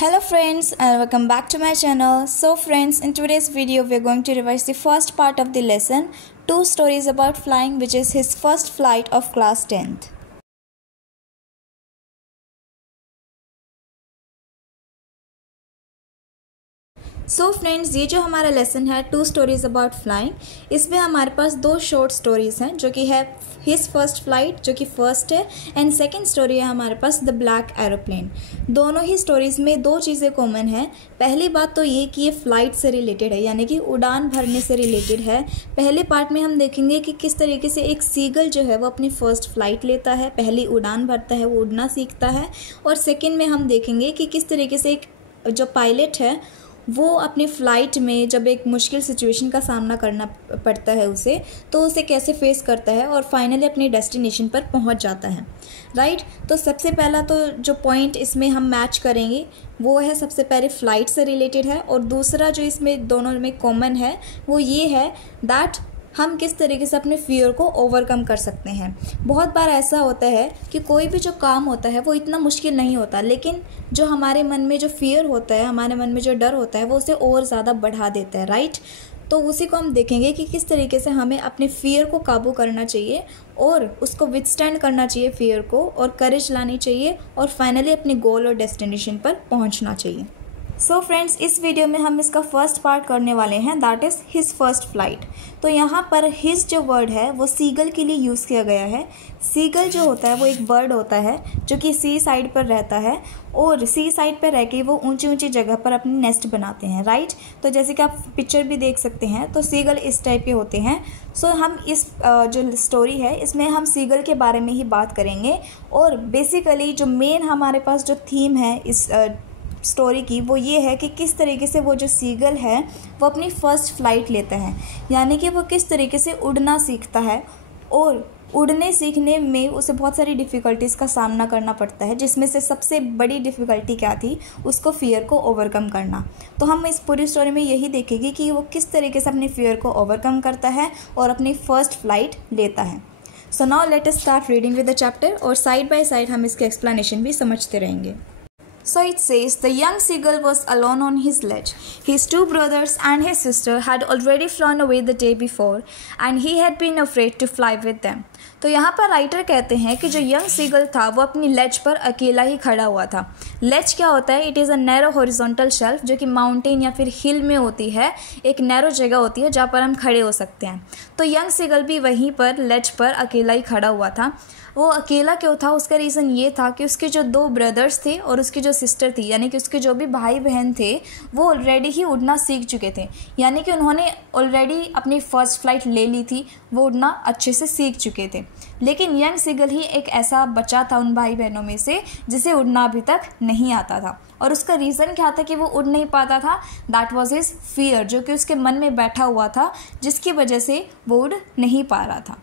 Hello friends and welcome back to my channel. So friends, in today's video we are going to revise the first part of the lesson, two stories about flying, which is his first flight of class 10th. So friends, ये जो हमारा lesson है to stories about flying, इसमें हमारे पास दो short stories हैं जो कि है हिज फर्स्ट फ्लाइट जो कि फर्स्ट है, एंड सेकंड स्टोरी है हमारे पास द ब्लैक एरोप्लेन। दोनों ही स्टोरीज़ में दो चीज़ें कॉमन हैं। पहली बात तो ये कि ये फ़्लाइट से रिलेटेड है, यानी कि उड़ान भरने से रिलेटेड है। पहले पार्ट में हम देखेंगे कि किस तरीके से एक सीगल जो है वो अपनी फ़र्स्ट फ्लाइट लेता है, पहली उड़ान भरता है, वो उड़ना सीखता है। और सेकेंड में हम देखेंगे कि किस तरीके से एक जो पायलट है वो अपनी फ़्लाइट में जब एक मुश्किल सिचुएशन का सामना करना पड़ता है उसे, तो उसे कैसे फेस करता है और फाइनली अपनी डेस्टिनेशन पर पहुंच जाता है। राइट, तो सबसे पहला तो जो पॉइंट इसमें हम मैच करेंगे वो है सबसे पहले फ़्लाइट से रिलेटेड है, और दूसरा जो इसमें दोनों में कॉमन है वो ये है दैट हम किस तरीके से अपने फियर को ओवरकम कर सकते हैं। बहुत बार ऐसा होता है कि कोई भी जो काम होता है वो इतना मुश्किल नहीं होता, लेकिन जो हमारे मन में जो फियर होता है, हमारे मन में जो डर होता है, वो उसे और ज़्यादा बढ़ा देता है। राइट, तो उसी को हम देखेंगे कि किस तरीके से हमें अपने फियर को काबू करना चाहिए और उसको विथस्टैंड करना चाहिए फियर को, और करेज लानी चाहिए और फाइनली अपने गोल और डेस्टिनेशन पर पहुँचना चाहिए। सो फ्रेंड्स, इस वीडियो में हम इसका फर्स्ट पार्ट करने वाले हैं, that is his first flight. तो यहाँ पर हिज जो वर्ड है वो सीगल के लिए यूज़ किया गया है। सीगल जो होता है वो एक बर्ड होता है जो कि सी साइड पर रहता है, और सी साइड पर रह के वो ऊंची ऊंची जगह पर अपनी नेस्ट बनाते हैं। राइट, तो जैसे कि आप पिक्चर भी देख सकते हैं, तो सीगल इस टाइप के होते हैं। सो हम इस जो स्टोरी है इसमें हम सीगल के बारे में ही बात करेंगे, और बेसिकली जो मेन हमारे पास जो थीम है इस स्टोरी की वो ये है कि किस तरीके से वो जो सीगल है वो अपनी फ़र्स्ट फ्लाइट लेता है, यानी कि वो किस तरीके से उड़ना सीखता है। और उड़ने सीखने में उसे बहुत सारी डिफ़िकल्टीज़ का सामना करना पड़ता है, जिसमें से सबसे बड़ी डिफ़िकल्टी क्या थी, उसको फियर को ओवरकम करना। तो हम इस पूरी स्टोरी में यही देखेंगे कि वो किस तरीके से अपने फियर को ओवरकम करता है और अपनी फ़र्स्ट फ्लाइट लेता है। So now let us start reading with the chapter, और साइड बाय साइड हम इसके एक्सप्लेनेशन भी समझते रहेंगे। So it says, the young seagull was alone on his ledge. His two brothers and his sister had already flown away the day before, and he had been afraid to fly with them. तो यहाँ पर writer कहते हैं कि जो young seagull था वो अपनी लेज पर अकेला ही खड़ा हुआ था। लेज क्या होता है? It is a narrow horizontal shelf, जो कि माउंटेन या फिर हिल में होती है, एक नैरो जगह होती है जहाँ पर हम खड़े हो सकते हैं। तो यंग सीगल भी वहीं पर लेज पर अकेला ही खड़ा हुआ था। वो अकेला क्यों था? उसका रीज़न ये था कि उसके जो दो ब्रदर्स थे और उसकी जो सिस्टर थी, यानी कि उसके जो भी भाई बहन थे, वो ऑलरेडी ही उड़ना सीख चुके थे, यानी कि उन्होंने ऑलरेडी अपनी फ़र्स्ट फ्लाइट ले ली थी, वो उड़ना अच्छे से सीख चुके थे। लेकिन यंग सीगल ही एक ऐसा बच्चा था उन भाई बहनों में से जिसे उड़ना अभी तक नहीं आता था। और उसका रीज़न क्या था कि वो उड़ नहीं पाता था? दैट वॉज हिज फियर, जो कि उसके मन में बैठा हुआ था, जिसकी वजह से वो उड़ नहीं पा रहा था।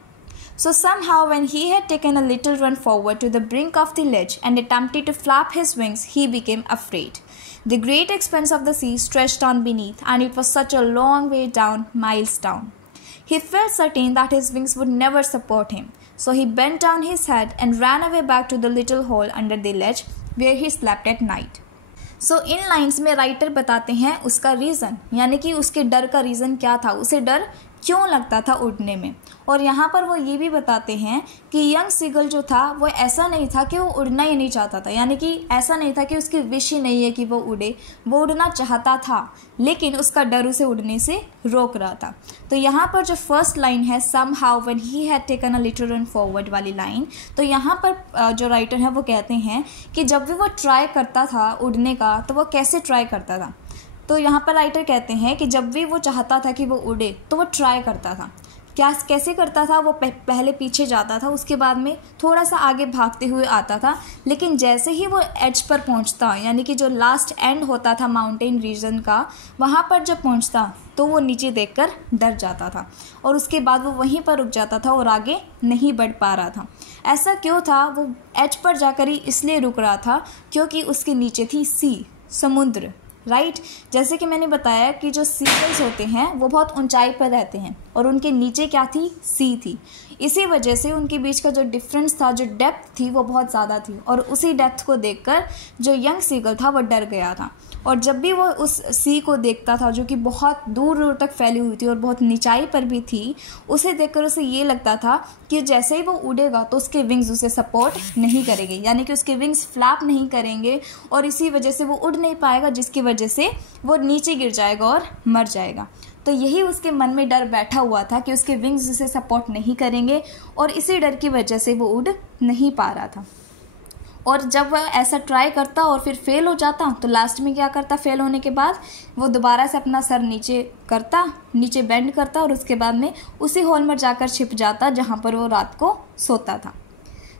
So somehow when he had taken a little run forward to the brink of the ledge and attempted to flap his wings, he became afraid. The great expanse of the sea stretched on beneath, and it was such a long way down, miles down. He felt certain that his wings would never support him. So he bent down his head and ran away back to the little hole under the ledge where he slept at night. So in lines में writer बताते हैं उसका reason, यानी कि उसके डर का reason क्या था, उसे डर क्यों लगता था उड़ने में। और यहाँ पर वो ये भी बताते हैं कि यंग सीगल जो था वो ऐसा नहीं था कि वो उड़ना ही नहीं चाहता था, यानी कि ऐसा नहीं था कि उसकी विश ही नहीं है कि वो उड़े, वो उड़ना चाहता था, लेकिन उसका डर उसे उड़ने से रोक रहा था। तो यहाँ पर जो फर्स्ट लाइन है, somehow when he had taken a little run forward वाली लाइन, तो यहाँ पर जो राइटर है वो कहते हैं कि जब भी वो ट्राई करता था उड़ने का, तो वो कैसे ट्राई करता था। तो यहाँ पर राइटर कहते हैं कि जब भी वो चाहता था कि वो उड़े तो वो ट्राई करता था। क्या कैसे करता था? वो पहले पीछे जाता था, उसके बाद में थोड़ा सा आगे भागते हुए आता था, लेकिन जैसे ही वो एज पर पहुंचता, यानी कि जो लास्ट एंड होता था माउंटेन रीजन का, वहाँ पर जब पहुंचता तो वो नीचे देखकर डर जाता था, और उसके बाद वो वहीं पर रुक जाता था और आगे नहीं बढ़ पा रहा था। ऐसा क्यों था? वो एज पर जाकर ही इसलिए रुक रहा था क्योंकि उसके नीचे थी सी, समुद्र। राइट। जैसे कि मैंने बताया कि जो सीगल्स होते हैं वो बहुत ऊंचाई पर रहते हैं और उनके नीचे क्या थी, सी थी। इसी वजह से उनके बीच का जो डिफरेंस था, जो डेप्थ थी वो बहुत ज़्यादा थी और उसी डेप्थ को देखकर जो यंग सीगल था वो डर गया था। और जब भी वो उस सी को देखता था जो कि बहुत दूर दूर तक फैली हुई थी और बहुत नीचाई पर भी थी, उसे देखकर उसे ये लगता था कि जैसे ही वो उड़ेगा तो उसके विंग्स उसे सपोर्ट नहीं करेंगे, यानी कि उसके विंग्स फ्लैप नहीं करेंगे और इसी वजह से वो उड़ नहीं पाएगा, जिसकी वजह से वो नीचे गिर जाएगा और मर जाएगा। तो यही उसके मन में डर बैठा हुआ था कि उसके विंग्स उसे सपोर्ट नहीं करेंगे और इसी डर की वजह से वो उड़ नहीं पा रहा था। और जब वह ऐसा ट्राई करता और फिर फेल हो जाता तो लास्ट में क्या करता, फेल होने के बाद वो दोबारा से अपना सर नीचे करता, नीचे बेंड करता और उसके बाद में उसी होल में जाकर छिप जाता जहाँ पर वो रात को सोता था।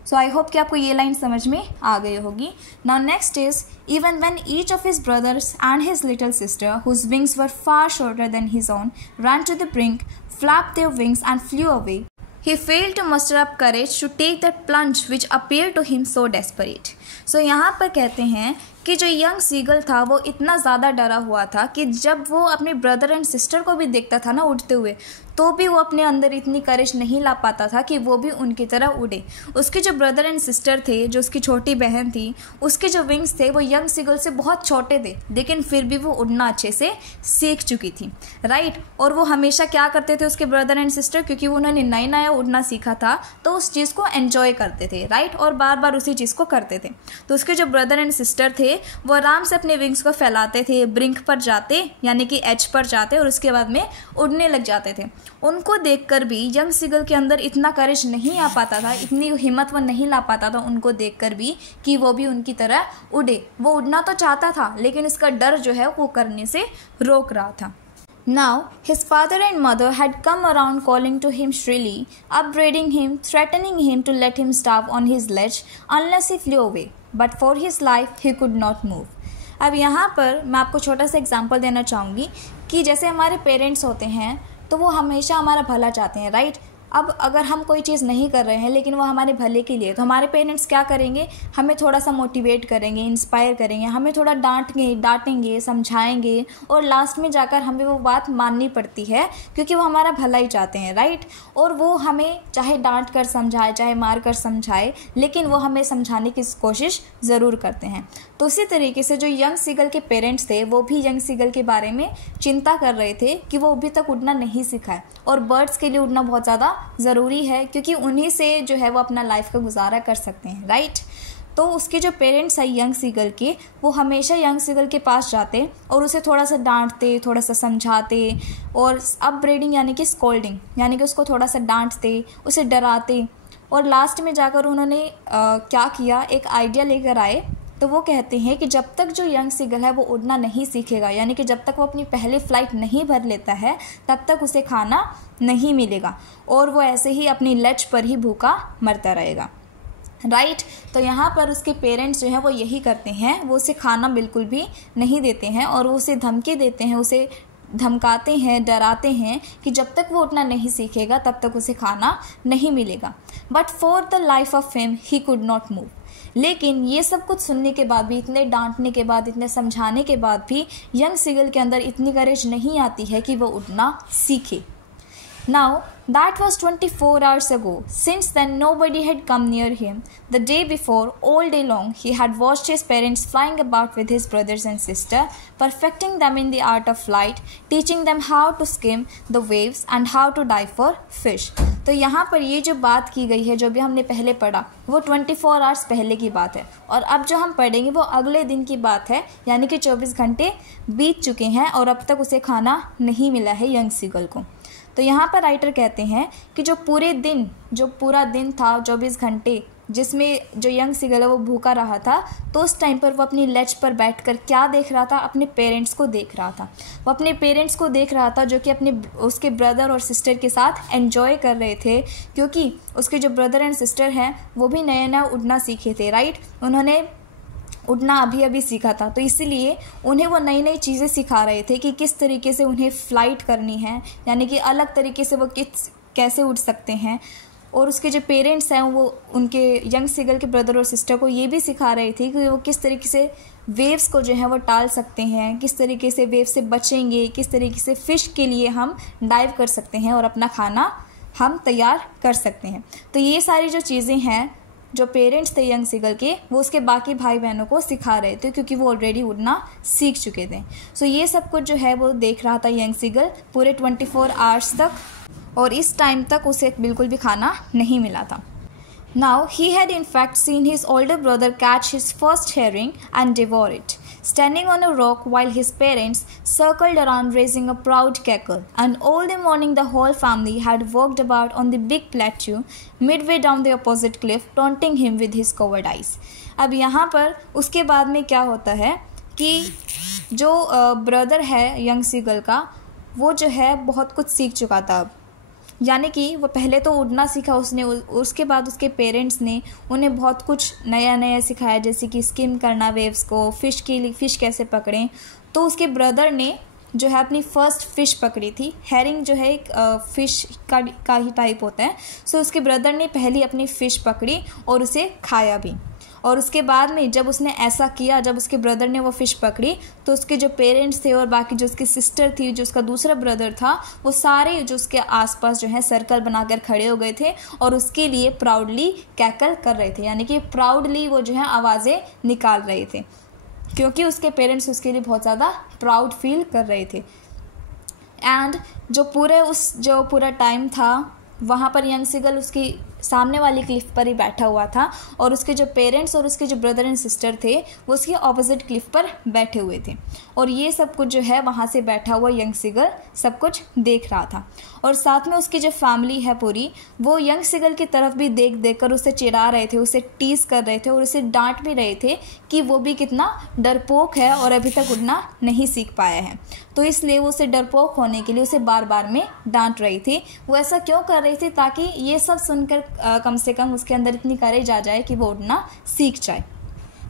सो आई होप कि आपको ये लाइन समझ में आ गई होगी। Now next is, even when each of his brothers and his little sister whose wings were far shorter than his own ran to the brink, flapped their wings and flew away, he failed to muster up courage to take that plunge which appeared to him so desperate. So यहाँ पर कहते हैं कि जो young seagull था वो इतना ज़्यादा डरा हुआ था कि जब वो अपने ब्रदर एंड सिस्टर को भी देखता था ना उड़ते हुए, तो भी वो अपने अंदर इतनी करेज नहीं ला पाता था कि वो भी उनकी तरह उड़े। उसके जो ब्रदर एंड सिस्टर थे, जो उसकी छोटी बहन थी, उसके जो विंग्स थे वो यंग सीगल से बहुत छोटे थे, लेकिन फिर भी वो उड़ना अच्छे से सीख चुकी थी, राइट। और वो हमेशा क्या करते थे उसके ब्रदर एंड सिस्टर, क्योंकि वो उन्होंने नया नया उड़ना सीखा था तो उस चीज़ को एन्जॉय करते थे, राइट, और बार बार उसी चीज़ को करते थे। तो उसके जो ब्रदर एंड सिस्टर थे वो आराम से अपने विंग्स को फैलाते थे, ब्रिंक पर जाते यानी कि एज पर जाते और उसके बाद में उड़ने लग जाते थे। उनको देखकर भी यंग सीगल के अंदर इतना करेज नहीं आ पाता था, इतनी हिम्मत वो नहीं ला पाता था उनको देखकर भी कि वो भी उनकी तरह उड़े। वो उड़ना तो चाहता था लेकिन उसका डर जो है वो करने से रोक रहा था। Now, his father and mother had come around calling to him shrilly, upbraiding him, threatening him to let him starve on his ledge unless he flew away. But for his life, he could not move. अब यहाँ पर मैं आपको छोटा सा example देना चाहूँगी कि जैसे हमारे पेरेंट्स होते हैं तो वो हमेशा हमारा भला चाहते हैं, राइट। अब अगर हम कोई चीज़ नहीं कर रहे हैं लेकिन वो हमारे भले के लिए, तो हमारे पेरेंट्स क्या करेंगे, हमें थोड़ा सा मोटिवेट करेंगे, इंस्पायर करेंगे, हमें थोड़ा डांटेंगे, समझाएंगे और लास्ट में जाकर हमें वो बात माननी पड़ती है क्योंकि वो हमारा भला ही चाहते हैं, राइट। और वो हमें चाहे डांट कर समझाए, चाहे मार कर समझाए, लेकिन वो हमें समझाने की कोशिश ज़रूर करते हैं। तो उसी तरीके से जो यंग सीगल के पेरेंट्स थे वो भी यंग सीगल के बारे में चिंता कर रहे थे कि वो अभी तक उड़ना नहीं सीखा है और बर्ड्स के लिए उड़ना बहुत ज़्यादा ज़रूरी है क्योंकि उन्हीं से जो है वो अपना लाइफ का गुजारा कर सकते हैं, राइट। तो उसके जो पेरेंट्स हैं यंग सीगल के, वो हमेशा यंग सीगल के पास जाते और उसे थोड़ा सा डांटते, थोड़ा सा समझाते और अपब्रीडिंग यानी कि स्कोल्डिंग यानी कि उसको थोड़ा सा डांटते, उसे डराते। और लास्ट में जाकर उन्होंने क्या किया, एक आइडिया लेकर आए। तो वो कहते हैं कि जब तक जो यंग सीगल है वो उड़ना नहीं सीखेगा, यानी कि जब तक वो अपनी पहली फ़्लाइट नहीं भर लेता है तब तक उसे खाना नहीं मिलेगा और वो ऐसे ही अपनी लेज पर ही भूखा मरता रहेगा, राइट। तो यहाँ पर उसके पेरेंट्स जो हैं वो यही करते हैं, वो उसे खाना बिल्कुल भी नहीं देते हैं और उसे धमकी देते हैं, उसे धमकाते हैं, डराते हैं कि जब तक वो उड़ना नहीं सीखेगा तब तक उसे खाना नहीं मिलेगा। But for the life of him he could not move. लेकिन ये सब कुछ सुनने के बाद भी, इतने डांटने के बाद, इतने समझाने के बाद भी यंग सीगल के अंदर इतनी करेज नहीं आती है कि वो उड़ना सीखे। Now, that was 24 hours ago. Since then, nobody had come near him. The day before, all day long, he had watched his parents flying about with his brothers and sister, perfecting them in the art of flight, teaching them how to skim the waves and how to dive for fish. तो यहाँ पर ये जो बात की गई है, जो भी हमने पहले पढ़ा, वो 24 आवर्स पहले की बात है और अब जो हम पढ़ेंगे वो अगले दिन की बात है, यानी कि 24 घंटे बीत चुके हैं और अब तक उसे खाना नहीं मिला है यंग सीगल को। तो यहाँ पर राइटर कहते हैं कि जो पूरा दिन था 24 घंटे जिसमें जो यंग सीगल है वो भूखा रहा था, तो उस टाइम पर वो अपनी लेज पर बैठकर क्या देख रहा था, अपने पेरेंट्स को देख रहा था। वो अपने पेरेंट्स को देख रहा था जो कि उसके ब्रदर और सिस्टर के साथ एंजॉय कर रहे थे, क्योंकि उसके जो ब्रदर एंड सिस्टर हैं वो भी नया उड़ना सीखे थे, राइट। उन्होंने उड़ना अभी सीखा था, तो इसीलिए उन्हें वो नई नई चीज़ें सिखा रहे थे कि किस तरीके से उन्हें फ़्लाइट करनी है, यानी कि अलग तरीके से वो कैसे उड़ सकते हैं। और उसके जो पेरेंट्स हैं वो उनके यंग सीगल के ब्रदर और सिस्टर को ये भी सिखा रहे थे कि वो किस तरीके से वेव्स को जो है वो टाल सकते हैं, किस तरीके से वेव से बचेंगे, किस तरीके से फ़िश के लिए हम डाइव कर सकते हैं और अपना खाना हम तैयार कर सकते हैं। तो ये सारी जो चीज़ें हैं जो पेरेंट्स थे यंग सीगल के, वो उसके बाकी भाई बहनों को सिखा रहे थे क्योंकि वो ऑलरेडी उड़ना सीख चुके थे। सो ये सब कुछ जो है वो देख रहा था यंग सीगल पूरे 24 आवर्स तक, और इस टाइम तक उसे बिल्कुल भी खाना नहीं मिला था। Now he had in fact seen his older brother catch his first herring and devour it, standing on a rock while his parents circled around raising a proud cackle, and all the morning the whole family had walked about on the big plateau midway down the opposite cliff, taunting him with his coward eyes. अब यहाँ पर उसके बाद में क्या होता है कि जो ब्रदर है यंग सीगल का, वो जो है बहुत कुछ सीख चुका था अब, यानी कि वो पहले तो उड़ना सीखा उसने, उसके बाद उसके पेरेंट्स ने उन्हें बहुत कुछ नया नया सिखाया, जैसे कि स्किम करना वेव्स को, फ़िश कैसे पकड़ें। तो उसके ब्रदर ने जो है अपनी फ़र्स्ट फ़िश पकड़ी थी। हेरिंग जो है एक फ़िश का ही टाइप होता है। सो उसके ब्रदर ने पहली अपनी फ़िश पकड़ी और उसे खाया भी। और उसके बाद में जब उसने ऐसा किया, जब उसके ब्रदर ने वो फ़िश पकड़ी, तो उसके जो पेरेंट्स थे और बाकी जो उसकी सिस्टर थी, जो उसका दूसरा ब्रदर था, वो सारे जो उसके आसपास जो है सर्कल बनाकर खड़े हो गए थे और उसके लिए प्राउडली कैकल कर रहे थे, यानी कि प्राउडली वो जो है आवाज़ें निकाल रहे थे, क्योंकि उसके पेरेंट्स उसके लिए बहुत ज़्यादा प्राउड फील कर रहे थे। एंड जो पूरा टाइम था वहाँ पर यंग सीगल उसकी सामने वाली क्लिफ पर ही बैठा हुआ था, और उसके जो पेरेंट्स और उसके जो ब्रदर एंड सिस्टर थे वो उसके ऑपोजिट क्लिफ पर बैठे हुए थे, और ये सब कुछ जो है वहाँ से बैठा हुआ यंग सीगल सब कुछ देख रहा था। और साथ में उसकी जो फैमिली है पूरी, वो यंग सीगल की तरफ भी देख कर उसे चिढ़ा रहे थे, उसे टीज कर रहे थे और उसे डांट भी रहे थे कि वो भी कितना डरपोक है और अभी तक उड़ना नहीं सीख पाया है। तो इसलिए वो उसे डरपोक होने के लिए उसे बार बार में डांट रही थी। वो ऐसा क्यों कर रही थी? ताकि ये सब सुनकर कम से कम उसके अंदर इतनी करेज आ जाए कि वो उड़ना सीख जाए।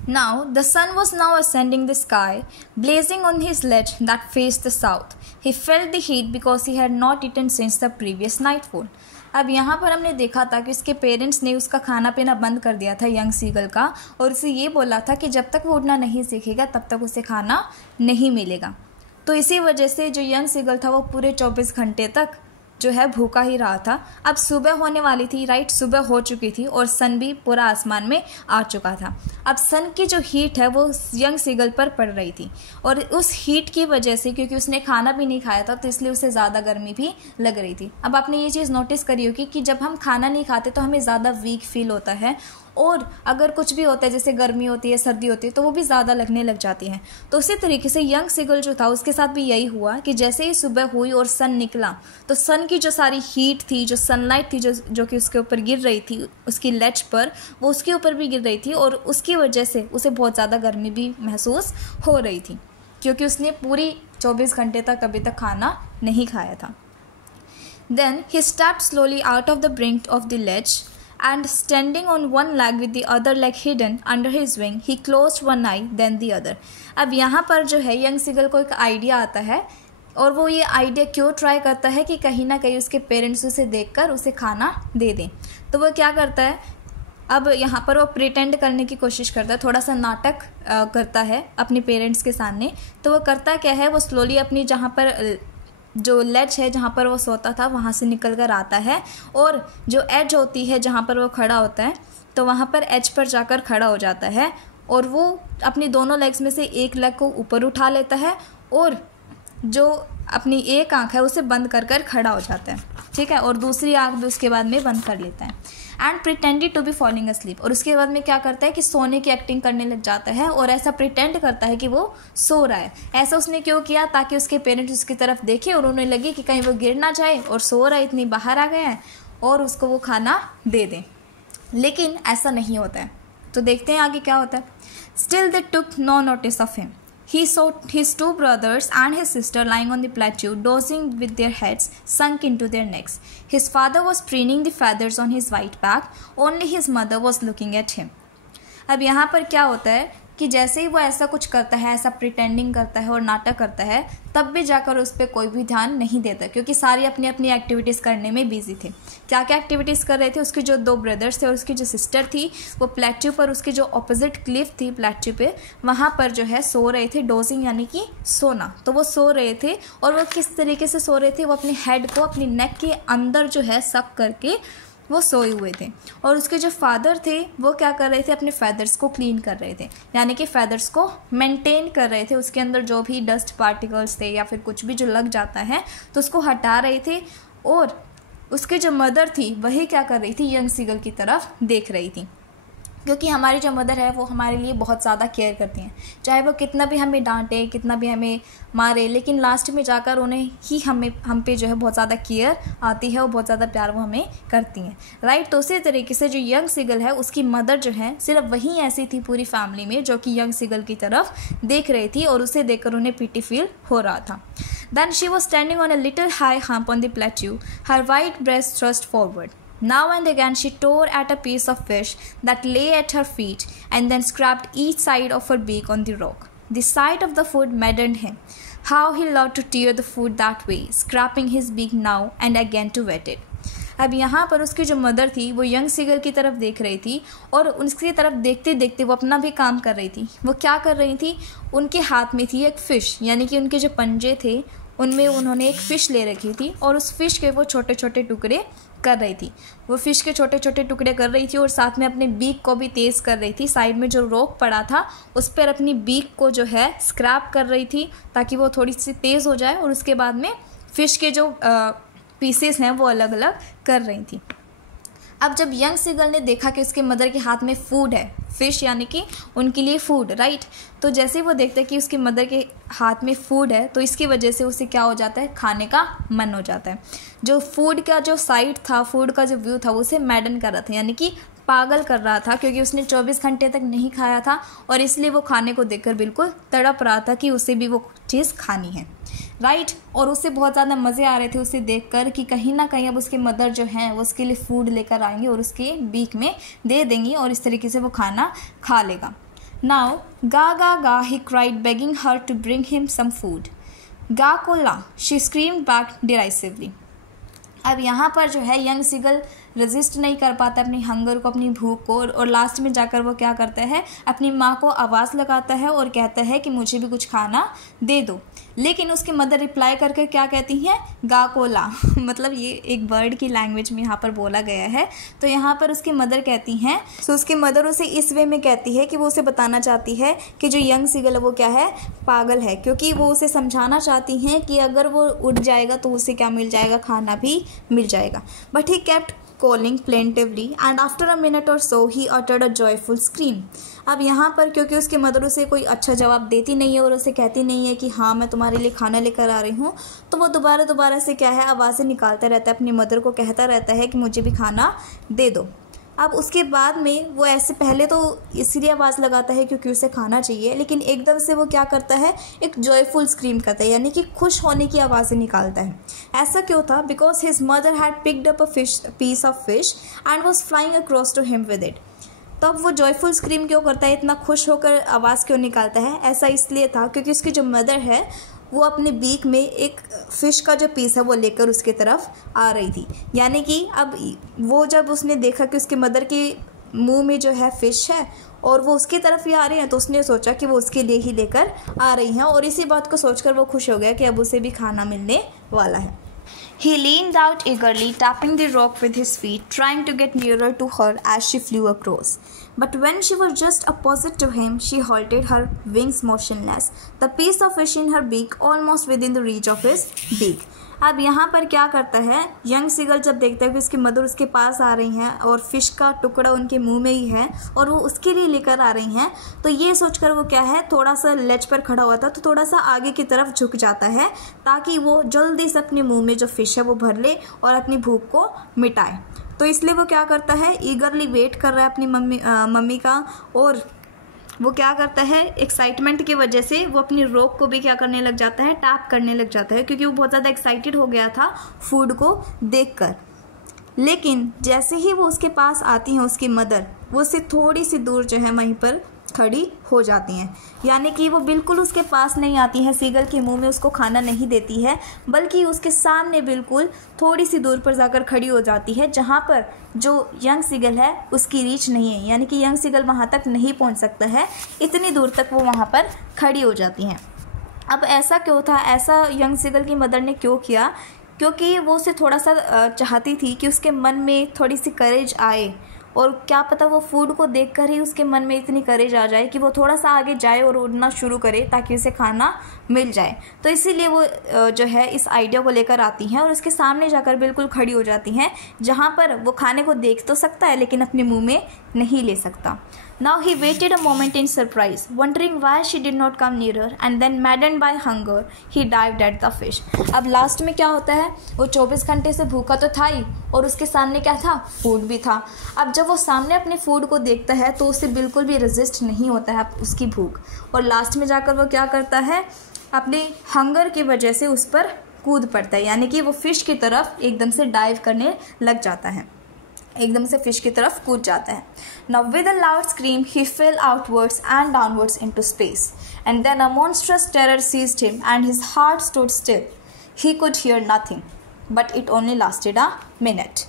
Now the sun was now ascending the sky, blazing on his ledge that faced the south. He felt the heat because he had not eaten since the previous nightfall. अब यहाँ पर हमने देखा था कि उसके पेरेंट्स ने उसका खाना पीना बंद कर दिया था यंग सीगल का, और उसे ये बोला था कि जब तक वो उड़ना नहीं सीखेगा तब तक उसे खाना नहीं मिलेगा। तो इसी वजह से जो यंग सीगल था वो पूरे 24 घंटे तक जो है भूखा ही रहा था। अब सुबह होने वाली थी, राइट, सुबह हो चुकी थी और सन भी पूरा आसमान में आ चुका था। अब सन की जो हीट है वो यंग सीगल पर पड़ रही थी, और उस हीट की वजह से, क्योंकि उसने खाना भी नहीं खाया था, तो इसलिए उसे ज़्यादा गर्मी भी लग रही थी। अब आपने ये चीज़ नोटिस करी होगी कि जब हम खाना नहीं खाते तो हमें ज़्यादा वीक फील होता है, और अगर कुछ भी होता है जैसे गर्मी होती है, सर्दी होती है, तो वो भी ज़्यादा लगने लग जाती है। तो उसी तरीके से यंग सीगल जो था उसके साथ भी यही हुआ कि जैसे ही सुबह हुई और सन निकला, तो सन की जो सारी हीट थी, जो सनलाइट थी, जो कि उसके ऊपर गिर रही थी उसकी लेज पर, वो उसके ऊपर भी गिर रही थी, और उसकी वजह से उसे बहुत ज़्यादा गर्मी भी महसूस हो रही थी, क्योंकि उसने पूरी 24 घंटे तक अभी तक खाना नहीं खाया था। Then he stepped slowly out of the brink of the ledge, and standing on one leg with the other leg hidden under his wing, he closed one eye then the other. अब यहाँ पर जो है young seagull को एक idea आता है, और वो ये आइडिया क्यों ट्राई करता है कि कहीं ना कहीं उसके पेरेंट्स उसे देखकर उसे खाना दे दें। तो वो क्या करता है, अब यहाँ पर वो प्रिटेंड करने की कोशिश करता है, थोड़ा सा नाटक करता है अपने पेरेंट्स के सामने। तो वो करता क्या है, वो स्लोली अपनी जहाँ पर जो लेज है, जहाँ पर वो सोता था, वहाँ से निकल कर आता है, और जो एज होती है जहाँ पर वो खड़ा होता है, तो वहाँ पर एज पर जाकर खड़ा हो जाता है, और वो अपनी दोनों लेग्स में से एक लेग को ऊपर उठा लेता है और जो अपनी एक आँख है उसे बंद कर कर खड़ा हो जाता है, ठीक है, और दूसरी आँख भी उसके बाद में बंद कर लेता है, and pretended to be falling asleep. और उसके बाद में क्या करता है कि सोने की एक्टिंग करने लग जाता है, और ऐसा प्रिटेंड करता है कि वो सो रहा है। ऐसा उसने क्यों किया? ताकि उसके पेरेंट्स उसकी तरफ देखें और उन्हें लगे कि कहीं वो गिर ना जाए और सो रहा है, इतनी बाहर आ गया है, और उसको वो खाना दे दें। लेकिन ऐसा नहीं होता है, तो देखते हैं आगे क्या होता है। Still they took no notice of him. He saw his two brothers and his sister lying on the plateau, dozing with their heads sunk into their necks. His father was preening the feathers on his white back. Only his mother was looking at him. अब यहाँ पर क्या होता है कि जैसे ही वो ऐसा कुछ करता है, ऐसा प्रिटेंडिंग करता है और नाटक करता है, तब भी जाकर उस पर कोई भी ध्यान नहीं देता, क्योंकि सारी अपनी अपनी एक्टिविटीज़ करने में बिजी थे। क्या क्या एक्टिविटीज़ कर रहे थे? उसके जो 2 ब्रदर्स थे और उसकी जो सिस्टर थी, वो प्लेट्यू पर, उसकी जो ऑपोजिट क्लिफ थी प्लेट्यू पे, वहाँ पर जो है सो रहे थे। डोजिंग यानी कि सोना। तो वो सो रहे थे, और वो किस तरीके से सो रहे थे? वो अपने हेड को अपनी नेक के अंदर जो है सक करके वो सोए हुए थे। और उसके जो फादर थे वो क्या कर रहे थे? अपने फेदर्स को क्लीन कर रहे थे, यानी कि फेदर्स को मेंटेन कर रहे थे। उसके अंदर जो भी डस्ट पार्टिकल्स थे या फिर कुछ भी जो लग जाता है तो उसको हटा रहे थे। और उसके जो मदर थी वही क्या कर रही थी? यंग सीगल की तरफ देख रही थी, क्योंकि हमारी जो मदर है वो हमारे लिए बहुत ज़्यादा केयर करती हैं। चाहे वो कितना भी हमें डांटे, कितना भी हमें मारे, लेकिन लास्ट में जाकर उन्हें ही हम पे जो है बहुत ज़्यादा केयर आती है और बहुत ज़्यादा प्यार वो हमें करती हैं, राइट। तो उसी तरीके से जो यंग सीगल है उसकी मदर जो है सिर्फ वही ऐसी थी पूरी फैमिली में जो कि यंग सीगल की तरफ देख रही थी, और उसे देखकर उन्हें पिटी फील हो रहा था। Then she was standing on a little high hump on the plateau, her white breast thrust forward. Now and again she tore at a piece of fish that lay at her feet and then scraped each side of her beak on the rock. The sight of the food maddened him. How he loved to tear the food that way, scraping his beak now and again to wet it. अब यहाँ पर उसकी जो mother थी वो young seagull की तरफ देख रही थी, और उसकी तरफ देखते देखते वो अपना भी काम कर रही थी। वो क्या कर रही थी? उनके हाथ में थी एक फ़िश, यानी कि उनके जो पंजे थे उनमें उन्होंने एक फ़िश ले रखी थी, और उस फ़िश के वो छोटे छोटे टुकड़े कर रही थी। वो फ़िश के छोटे छोटे टुकड़े कर रही थी और साथ में अपने बीक को भी तेज़ कर रही थी। साइड में जो रॉक पड़ा था उस पर अपनी बीक को जो है स्क्रैप कर रही थी ताकि वो थोड़ी सी तेज़ हो जाए, और उसके बाद में फ़िश के जो पीसेस हैं वो अलग अलग कर रही थी। अब जब यंग सीगल ने देखा कि उसके मदर के हाथ में फूड है, फ़िश यानी कि उनके लिए फूड, राइट, तो जैसे ही वो देखता है कि उसकी मदर के हाथ में फूड है तो इसकी वजह से उसे क्या हो जाता है? खाने का मन हो जाता है। जो फूड का जो साइट था, फूड का जो व्यू था, वो उसे मैडन कर रहा था, यानी कि पागल कर रहा था, क्योंकि उसने 24 घंटे तक नहीं खाया था और इसलिए वो खाने को देखकर बिल्कुल तड़प रहा था कि उसे भी वो चीज़ खानी है, राइट। और उससे बहुत ज़्यादा मज़े आ रहे थे उसे देखकर कि कहीं ना कहीं अब उसके मदर जो हैं वो उसके लिए फूड लेकर आएंगे और उसके बीक में दे देंगी और इस तरीके से वो खाना खा लेगा। Now ga ga ga he cried begging her to bring him some food. Ga को ला, शी स्क्रीम्ड बैक डिराइसिवली। अब यहाँ पर जो है यंग सीगल रेजिस्ट नहीं कर पाता अपनी हंगर को, अपनी भूख को, और लास्ट में जाकर वो क्या करता है? अपनी माँ को आवाज़ लगाता है और कहता है कि मुझे भी कुछ खाना दे दो। लेकिन उसकी मदर रिप्लाई करके क्या कहती हैं? गा को ला मतलब ये एक बर्ड की लैंग्वेज में यहाँ पर बोला गया है। तो यहाँ पर उसकी मदर कहती हैं, तो उसकी मदर उसे इस वे में कहती है कि वो उसे बताना चाहती है कि जो यंग सीगल है वो क्या है? पागल है, क्योंकि वो उसे समझाना चाहती हैं कि अगर वो उड़ जाएगा तो उसे क्या मिल जाएगा? खाना भी मिल जाएगा। But he kept calling plaintively and after a minute or so he uttered a joyful scream. अब यहाँ पर क्योंकि उसकी मदर उसे कोई अच्छा जवाब देती नहीं है और उसे कहती नहीं है कि हाँ मैं तुम्हारे लिए खाना लेकर आ रही हूँ, तो वो दोबारा से क्या है? आवाज़ें निकालता रहता है, अपनी मदर को कहता रहता है कि मुझे भी खाना दे दो। अब उसके बाद में वो ऐसे पहले तो इसलिए आवाज़ लगाता है क्योंकि उसे खाना चाहिए, लेकिन एकदम से वो क्या करता है? एक जॉयफुल स्क्रीम करता है, यानी कि खुश होने की आवाज़ें निकालता है। ऐसा क्यों था? Because his mother had picked up a piece of fish and was flying across to him with it. तो अब वो जॉयफुल स्क्रीम क्यों करता है? इतना खुश होकर आवाज़ क्यों निकालता है? ऐसा इसलिए था क्योंकि उसकी जो मदर है वो अपने बीक में एक फ़िश का जो पीस है वो लेकर उसके तरफ आ रही थी। यानी कि अब वो जब उसने देखा कि उसके मदर के मुंह में जो है फ़िश है और वो उसकी तरफ ही आ रही हैं, तो उसने सोचा कि वो उसके लिए ही लेकर आ रही हैं, और इसी बात को सोचकर वो खुश हो गया कि अब उसे भी खाना मिलने वाला है। He leaned out eagerly, tapping the rock with his feet, trying to get nearer to her as she flew across. But when she was just opposite to him, she halted, her wings motionless, the piece of fish in her beak almost within the reach of his beak. अब यहाँ पर क्या करता है? Young seagull जब देखता है कि उसकी मदर उसके पास आ रही हैं और फ़िश का टुकड़ा उनके मुंह में ही है और वो उसके लिए लेकर आ रही हैं, तो ये सोचकर वो क्या है? थोड़ा सा लेज पर खड़ा हुआ था तो थोड़ा सा आगे की तरफ झुक जाता है ताकि वो जल्दी से अपने मुंह में जो फ़िश है वो भर ले और अपनी भूख को मिटाए। तो इसलिए वो क्या करता है? ईगरली वेट कर रहा है अपनी मम्मी का, और वो क्या करता है? एक्साइटमेंट की वजह से वो अपनी रोक को भी क्या करने लग जाता है? टैप करने लग जाता है, क्योंकि वो बहुत ज़्यादा एक्साइटेड हो गया था फूड को देखकर। लेकिन जैसे ही वो उसके पास आती हैं उसकी मदर, वो उससे थोड़ी सी दूर जो है वहीं पर खड़ी हो जाती हैं, यानी कि वो बिल्कुल उसके पास नहीं आती है, सीगल के मुंह में उसको खाना नहीं देती है, बल्कि उसके सामने बिल्कुल थोड़ी सी दूर पर जाकर खड़ी हो जाती है, जहाँ पर जो यंग सीगल है उसकी रीच नहीं है, यानी कि यंग सीगल वहाँ तक नहीं पहुँच सकता है, इतनी दूर तक वो वहाँ पर खड़ी हो जाती हैं। अब ऐसा क्यों था, ऐसा यंग सीगल की मदर ने क्यों किया? क्योंकि वो उसे थोड़ा सा चाहती थी कि उसके मन में थोड़ी सी करेज आए, और क्या पता वो फूड को देखकर ही उसके मन में इतनी करेज आ जाए कि वो थोड़ा सा आगे जाए और उड़ना शुरू करे ताकि उसे खाना मिल जाए। तो इसीलिए वो जो है इस आइडिया को लेकर आती हैं और उसके सामने जाकर बिल्कुल खड़ी हो जाती हैं, जहाँ पर वो खाने को देख तो सकता है लेकिन अपने मुंह में नहीं ले सकता। Now he waited a moment in surprise, wondering why she did not come nearer, and then maddened by hunger, he dived at the fish. अब लास्ट में क्या होता है, वो 24 घंटे से भूखा तो था ही और उसके सामने क्या था, फूड भी था। अब जब वो सामने अपने फूड को देखता है तो उसे बिल्कुल भी रेजिस्ट नहीं होता है उसकी भूख, और लास्ट में जाकर वो क्या करता है, अपनी हंगर की वजह से उस पर कूद पड़ता है, यानी कि वो फिश की तरफ एकदम से डाइव करने लग जाता है, एकदम से फिश की तरफ कूद जाता है। Now with a loud scream he fell outwards and downwards into space, and then a monstrous terror seized him and his heart stood still. He could hear nothing, but it only lasted a minute.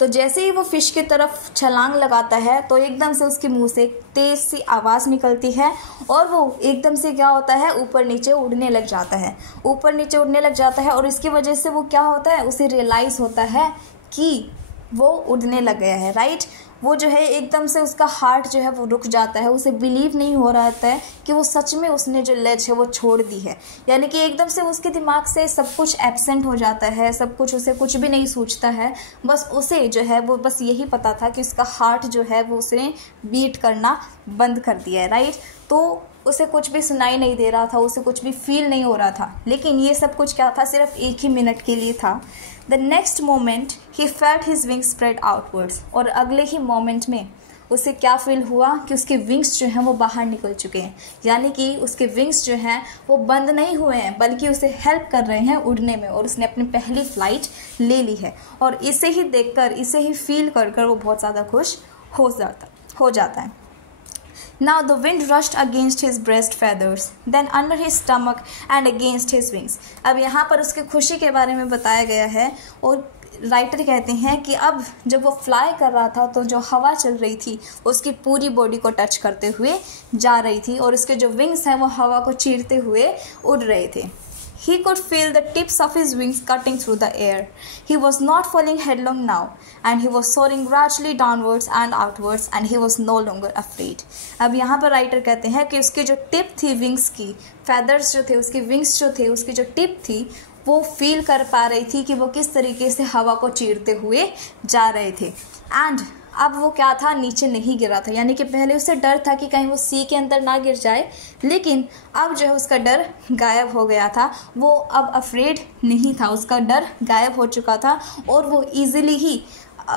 तो जैसे ही वो fish की तरफ छलांग लगाता है तो एकदम से उसके मुंह से एक तेज़ सी आवाज़ निकलती है और वो एकदम से क्या होता है, ऊपर नीचे उड़ने लग जाता है, ऊपर नीचे उड़ने लग जाता है। और इसकी वजह से वो क्या होता है, उसे रियलाइज़ होता है कि वो उड़ने लग गया है, राइट। वो जो है एकदम से उसका हार्ट जो है वो रुक जाता है, उसे बिलीव नहीं हो रहा होता है कि वो सच में उसने जो लेज है वो छोड़ दी है, यानी कि एकदम से उसके दिमाग से सब कुछ एब्सेंट हो जाता है, सब कुछ, उसे कुछ भी नहीं सूझता है, बस उसे जो है वो बस यही पता था कि उसका हार्ट जो है वो उसने बीट करना बंद कर दिया है, राइट। तो उसे कुछ भी सुनाई नहीं दे रहा था, उसे कुछ भी फील नहीं हो रहा था, लेकिन ये सब कुछ क्या था, सिर्फ एक ही मिनट के लिए था। The next moment he felt his wings spread outwards, और अगले ही मोमेंट में उसे क्या फील हुआ कि उसके विंग्स जो हैं वो बाहर निकल चुके हैं, यानी कि उसके विंग्स जो हैं वो बंद नहीं हुए हैं बल्कि उसे हेल्प कर रहे हैं उड़ने में, और उसने अपनी पहली फ्लाइट ले ली है। और इसे ही देखकर, इसे ही फील कर कर वो बहुत ज़्यादा खुश हो जाता है। Now the wind rushed against his breast feathers, then under his stomach and against his wings. अब यहाँ पर उसकी खुशी के बारे में बताया गया है, और राइटर कहते हैं कि अब जब वो फ्लाई कर रहा था तो जो हवा चल रही थी उसकी पूरी बॉडी को टच करते हुए जा रही थी, और उसके जो विंग्स हैं वो हवा को चीरते हुए उड़ रहे थे। He could feel the tips of his wings cutting through the air. He was not falling headlong now, and he was soaring gradually downwards and outwards, and he was no longer afraid. अब यहाँ पर writer कहते हैं कि उसकी जो tip थी wings की, फेदर्स जो थे, उसके विंग्स जो थे, उसकी जो टिप थी वो फील कर पा रही थी कि वो किस तरीके से हवा को चीरते हुए जा रहे थे। एंड अब वो क्या था, नीचे नहीं गिरा था, यानी कि पहले उसे डर था कि कहीं वो सी के अंदर ना गिर जाए, लेकिन अब जो है उसका डर गायब हो गया था, वो अब अफ्रेड नहीं था, उसका डर गायब हो चुका था और वो ईजिली ही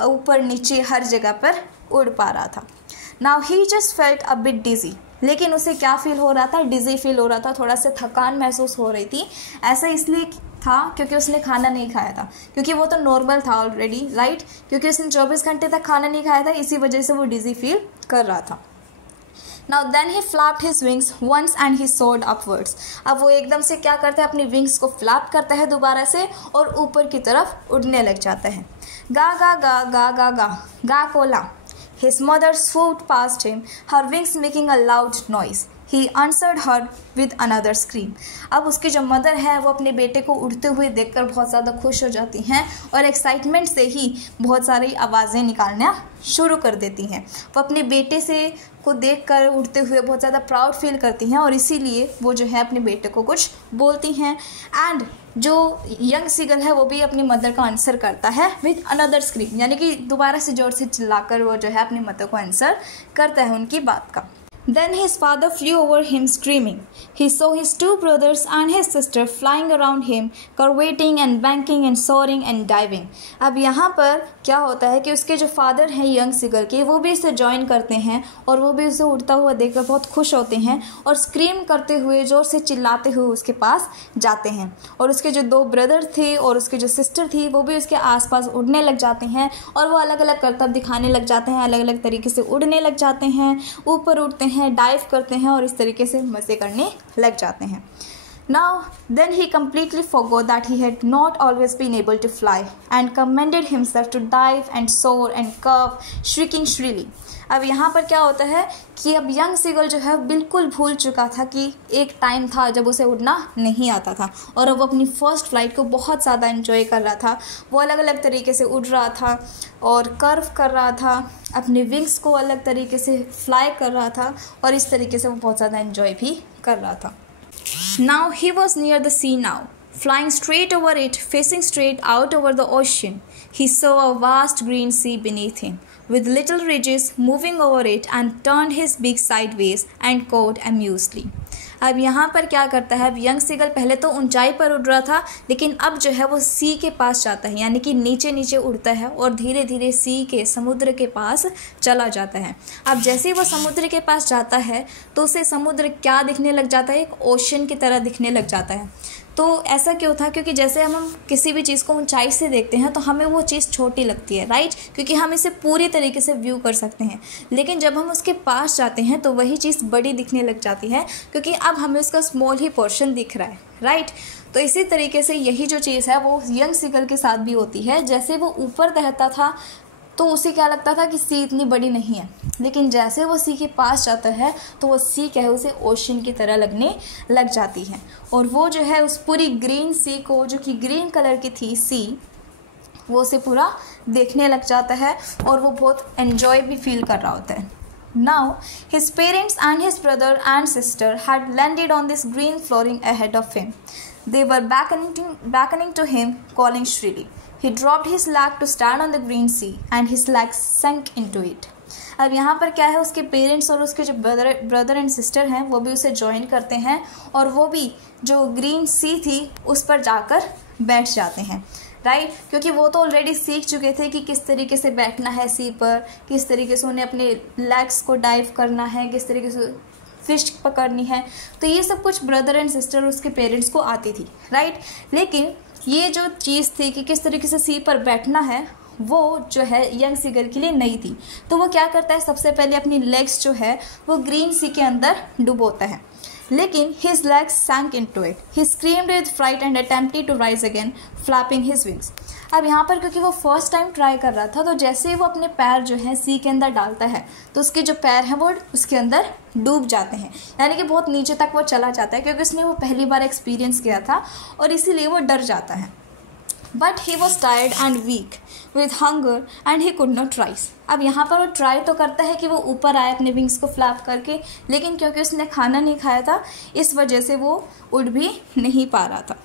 ऊपर नीचे हर जगह पर उड़ पा रहा था। Now he just felt a bit dizzy, लेकिन उसे क्या फील हो रहा था, डिजी फील हो रहा था, थोड़ा सा थकान महसूस हो रही थी। ऐसा इसलिए था क्योंकि उसने खाना नहीं खाया था, क्योंकि वो तो नॉर्मल था ऑलरेडी, राइट, क्योंकि उसने 24 घंटे तक खाना नहीं खाया था, इसी वजह से वो डिजी फील कर रहा था। Now then he flapped his wings once and he soared upwards. अब वो एकदम से क्या करता है, अपनी विंग्स को फ्लैप करता है दोबारा से और ऊपर की तरफ उड़ने लग जाता है। गा ga ga ga ga ga गा Cola. His mother swooped past him, her wings making a loud noise. He answered her with another scream. अब उसकी जो मदर है वो अपने बेटे को उड़ते हुए देखकर बहुत ज़्यादा खुश हो जाती हैं और एक्साइटमेंट से ही बहुत सारी आवाज़ें निकालना शुरू कर देती हैं। वो अपने बेटे से को देखकर उड़ते हुए बहुत ज़्यादा प्राउड फील करती हैं और इसीलिए वो जो है अपने बेटे को कुछ बोलती हैं। एंड जो यंग सीगल है वो भी अपनी मदर का आंसर करता है विद अनदर स्क्रीम, यानी कि दोबारा से जोर से चिल्लाकर वो जो है अपनी मदर को आंसर करता है उनकी बात का। Then his father flew over him screaming. He saw his two brothers and his sister flying around him, curveting and banking and soaring and diving. अब यहाँ पर क्या होता है कि उसके जो फादर हैं यंग सीगल के, वो भी इसे ज्वाइन करते हैं और वो भी उसे उड़ता हुआ देखकर बहुत खुश होते हैं और स्क्रीम करते हुए ज़ोर से चिल्लाते हुए उसके पास जाते हैं। और उसके जो दो ब्रदर थे और उसकी जो सिस्टर थी वो भी उसके आसपास उड़ने लग जाते हैं और वो अलग अलग करतब दिखाने लग जाते हैं, अलग अलग तरीके से उड़ने लग जाते हैं, ऊपर उड़ते हैं, डाइव करते हैं और इस तरीके से मज़े करने लग जाते हैं। Now, then he completely forgot that he had not always been able to fly and commended himself to dive and soar and curve, shrieking shrilly. अब यहाँ पर क्या होता है कि अब यंग सीगल जो है बिल्कुल भूल चुका था कि एक टाइम था जब उसे उड़ना नहीं आता था और अब अपनी फ़र्स्ट फ्लाइट को बहुत ज़्यादा एंजॉय कर रहा था। वो अलग अलग तरीके से उड़ रहा था और कर्व कर रहा था, अपने विंग्स को अलग तरीके से फ्लाई कर रहा था और इस तरीके से वो बहुत ज़्यादा एंजॉय भी कर रहा था। Now he was near the sea now, flying straight over it, facing straight out over the ocean. He saw a vast green sea beneath him, with little ridges moving over it, and turned his beak sideways and cawed amusedly. अब यहाँ पर क्या करता है, अब young seagull पहले तो ऊंचाई पर उड़ रहा था, लेकिन अब जो है वो सी के पास जाता है, यानी कि नीचे नीचे उड़ता है और धीरे धीरे सी के समुद्र के पास चला जाता है। अब जैसे ही वो समुद्र के पास जाता है तो उसे समुद्र क्या दिखने लग जाता है, एक ओशन की तरह दिखने लग जाता है। तो ऐसा क्यों था, क्योंकि जैसे हम किसी भी चीज़ को ऊंचाई से देखते हैं तो हमें वो चीज़ छोटी लगती है, राइट, क्योंकि हम इसे पूरी तरीके से व्यू कर सकते हैं। लेकिन जब हम उसके पास जाते हैं तो वही चीज़ बड़ी दिखने लग जाती है, क्योंकि अब हमें उसका स्मॉल ही पोर्शन दिख रहा है, राइट। तो इसी तरीके से यही जो चीज़ है वो यंग सीगल के साथ भी होती है। जैसे वो ऊपर तैरता था तो उसे क्या लगता था कि सी इतनी बड़ी नहीं है, लेकिन जैसे वो सी के पास जाता है तो वो सी क्या है उसे ओशन की तरह लगने लग जाती है और वो जो है उस पूरी ग्रीन सी को, जो कि ग्रीन कलर की थी सी, वो उसे पूरा देखने लग जाता है और वो बहुत एन्जॉय भी फील कर रहा होता है। Now, his parents and his brother and sister had landed on this green flooring ahead of him. They were beckoning to him, calling shrilly. He dropped his leg to stand on the green sea, and his leg sank into it. अब यहाँ पर क्या है, उसके parents और उसके जो brother and sister हैं वो भी उसे ज्वाइन करते हैं और वो भी जो ग्रीन सी थी उस पर जाकर बैठ जाते हैं, राइट, क्योंकि वो तो ऑलरेडी सीख चुके थे कि किस तरीके से बैठना है सी पर, किस तरीके से उन्हें अपने लेग्स को डाइव करना है, किस तरीके से फिश पकड़नी है। तो ये सब कुछ ब्रदर एंड सिस्टर उसके पेरेंट्स को आती थी, राइट। लेकिन ये जो चीज़ थी कि किस तरीके से सी पर बैठना है वो जो है यंग सीगल के लिए नई थी। तो वो क्या करता है, सबसे पहले अपनी लेग्स जो है वो ग्रीन सी के अंदर डुबोता है, लेकिन his legs sank into it. He screamed with fright and attempted to rise again, flapping his wings. अब यहाँ पर क्योंकि वो फर्स्ट टाइम ट्राई कर रहा था तो जैसे ही वो अपने पैर जो है सी के अंदर डालता है तो उसके जो पैर हैं वो उसके अंदर डूब जाते हैं, यानी कि बहुत नीचे तक वो चला जाता है, क्योंकि उसने वो पहली बार एक्सपीरियंस किया था और इसीलिए वो डर जाता है। But he was tired and weak with hunger and he could not rise. अब यहाँ पर वो ट्राई तो करता है कि वो ऊपर आए अपने विंग्स को फ्लैप करके, लेकिन क्योंकि उसने खाना नहीं खाया था इस वजह से वो उड़ भी नहीं पा रहा था।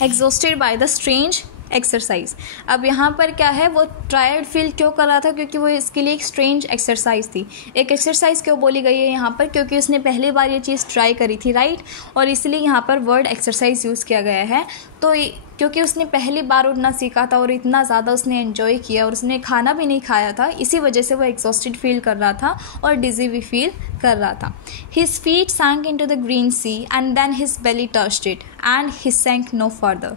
Exhausted by the strange exercise. अब यहाँ पर क्या है, वो टायर्ड फील क्यों कर रहा था, क्योंकि वो इसके लिए एक स्ट्रेंज एक्सरसाइज थी। एक एक्सरसाइज क्यों बोली गई है यहाँ पर, क्योंकि उसने पहली बार ये चीज़ ट्राई करी थी, राइट, और इसलिए यहाँ पर वर्ड एक्सरसाइज यूज़ किया गया है। तो क्योंकि उसने पहली बार उड़ना सीखा था और इतना ज़्यादा उसने एंजॉय किया और उसने खाना भी नहीं खाया था, इसी वजह से वो एग्जॉस्टेड फील कर रहा था और डिजी भी फील कर रहा था। His feet sank into the green sea and then his belly touched it and he sank no further.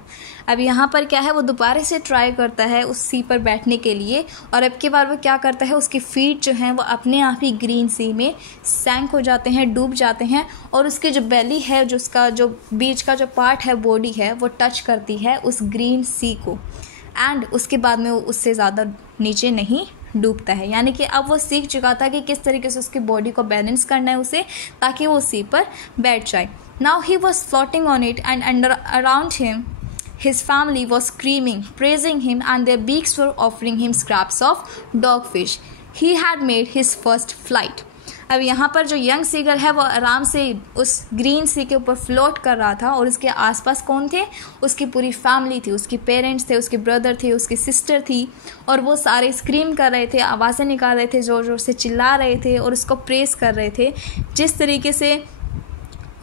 अब यहाँ पर क्या है, वो दोबारा से ट्राई करता है उस सी पर बैठने के लिए और अब की बार वो क्या करता है, उसकी फीट जो हैं वो अपने आप ही ग्रीन सी में सैंक हो जाते हैं, डूब जाते हैं और उसकी जो बेली है, जो उसका जो बीच का जो पार्ट है, बॉडी है, वो टच करती है उस ग्रीन सी को एंड उसके बाद में वो उससे ज़्यादा नीचे नहीं डूबता है। यानी कि अब वो सीख चुका था कि किस तरीके से उसकी बॉडी को बैलेंस करना है उसे, ताकि वो सी पर बैठ जाए। Now he was floating on it and around him his family was screaming, praising him, and their beaks were offering him scraps of dogfish. He had made his first flight. अब यहाँ पर जो यंग सीगल है वो आराम से उस green सी के ऊपर फ्लोट कर रहा था और उसके आसपास कौन थे, उसकी पूरी फैमिली थी, उसके पेरेंट्स थे, उसके ब्रदर थे, उसकी सिस्टर थी और वो सारे स्क्रीम कर रहे थे, आवाज़ें निकाल रहे थे, ज़ोर ज़ोर से चिल्ला रहे थे और उसको प्रेस कर रहे थे। जिस तरीके से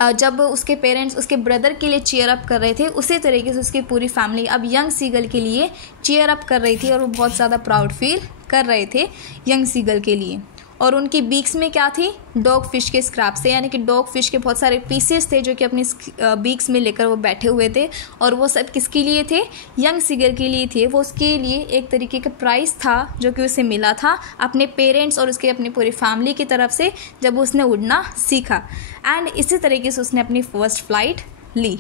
जब उसके पेरेंट्स उसके ब्रदर के लिए चीयर अप कर रहे थे, उसी तरीके से उसकी पूरी फैमिली अब यंग सीगल के लिए चीयर अप कर रही थी और वो बहुत ज़्यादा प्राउड फील कर रहे थे यंग सीगल के लिए। और उनकी बीक्स में क्या थी, डॉग फिश के स्क्रैप से, यानी कि डॉग फिश के बहुत सारे पीसेस थे जो कि अपनी बीक्स में लेकर वो बैठे हुए थे और वो सब किसके लिए थे, यंग सीगल के लिए थे। वो उसके लिए एक तरीके का प्राइज़ था जो कि उसे मिला था अपने पेरेंट्स और उसके अपनी पूरी फैमिली की तरफ से जब उसने उड़ना सीखा। एंड इसी तरीके से उसने अपनी फर्स्ट फ्लाइट ली।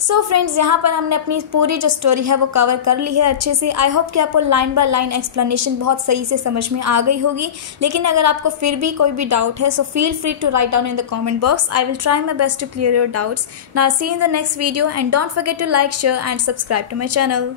सो फ्रेंड्स, यहाँ पर हमने अपनी पूरी जो स्टोरी है वो कवर कर ली है अच्छे से। आई होप कि आपको लाइन बाय लाइन एक्सप्लेनेशन बहुत सही से समझ में आ गई होगी। लेकिन अगर आपको फिर भी कोई भी डाउट है so feel free to write down in the comment box. I will try my best to clear your doubts. Now see in the next video and don't forget to like, share and subscribe to my channel.